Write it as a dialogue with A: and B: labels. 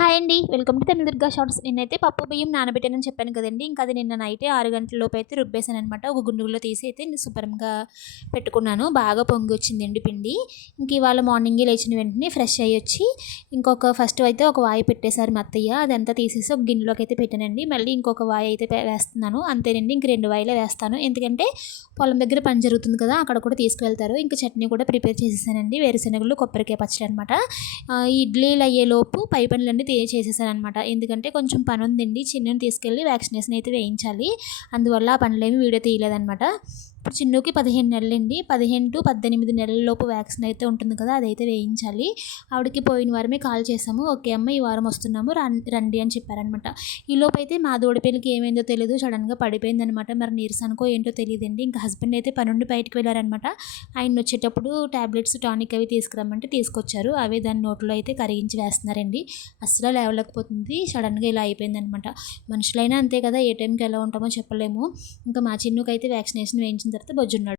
A: Hi అండి. Welcome to Durga shorts. నేనైతే పప్పు బియ్యం నానబెట్టానని చెప్పాను కదండి. ఇంకా అది నిన్న నైటే ఆరు గంటలలోపు అయితే రుబ్బేశాను అనమాట ఒక గుండుగులో తీసి అయితే నేను శుభ్రంగా పెట్టుకున్నాను. బాగా పొంగి వచ్చిందండి పిండి. ఇంక ఇవాళ మార్నింగే లేచిన వెంటనే ఫ్రెష్ అయ్యి వచ్చి ఇంకొక ఫస్ట్ అయితే ఒక వాయి పెట్టేశారు మా అత్తయ్య. అదంతా తీసేసి ఒక గిన్నెలోకి అయితే పెట్టానండి. మళ్ళీ ఇంకొక వాయి అయితే వేస్తున్నాను. అంతేనండి ఇంక రెండు వాయిలే వేస్తాను. ఎందుకంటే పొలం దగ్గర పని జరుగుతుంది కదా అక్కడ కూడా తీసుకువెళ్తారు. ఇంకా చట్నీ కూడా ప్రిపేర్ చేసేసానండి. వేరుశనగలు కొబ్బరికాయ పచ్చడి అనమాట ఇడ్లీలు అయ్యేలోపు పై పనులన్నీ అయితే చేసేసారనమాట ఎందుకంటే కొంచెం పని ఉందండి చిన్నని తీసుకెళ్ళి వ్యాక్సినేషన్ అయితే వేయించాలి. అందువల్ల ఆ పనులేమి వీడియో తీయలేదనమాట. ఇప్పుడు చిన్నుకి పదిహేను నెలలండి. పదిహేను టు పద్దెనిమిది నెలలలోపు వ్యాక్సిన్ అయితే ఉంటుంది కదా అదైతే వేయించాలి. ఆవిడకి పోయిన వారమే కాల్ చేసాము ఓకే అమ్మ ఈ వారం వస్తున్నాము. రండి అని చెప్పారనమాట ఈ అయితే మా దూడపిల్లకి ఏమైందో తెలియదు సడన్గా పడిపోయిందనమాట మరి నీరసనుకో ఏంటో తెలియదండి ఇంకా హస్బెండ్ అయితే పనుండి బయటకు వెళ్ళారనమాట ఆయన వచ్చేటప్పుడు ట్యాబ్లెట్స్ టానిక్ అవి తీసుకురమ్మంటే తీసుకొచ్చారు. అవే దాని నోట్లో అయితే కరిగించి వేస్తున్నారండి. అస్సలు లేవలేకపోతుంది. సడన్గా ఇలా అయిపోయిందనమాట మనుషులైనా అంతే కదా ఏ టైంకి ఎలా ఉంటామో చెప్పలేము. ఇంకా మా చిన్నుకైతే వ్యాక్సినేషన్ వేయించిన అందరితో బొజ్జున్నాడు.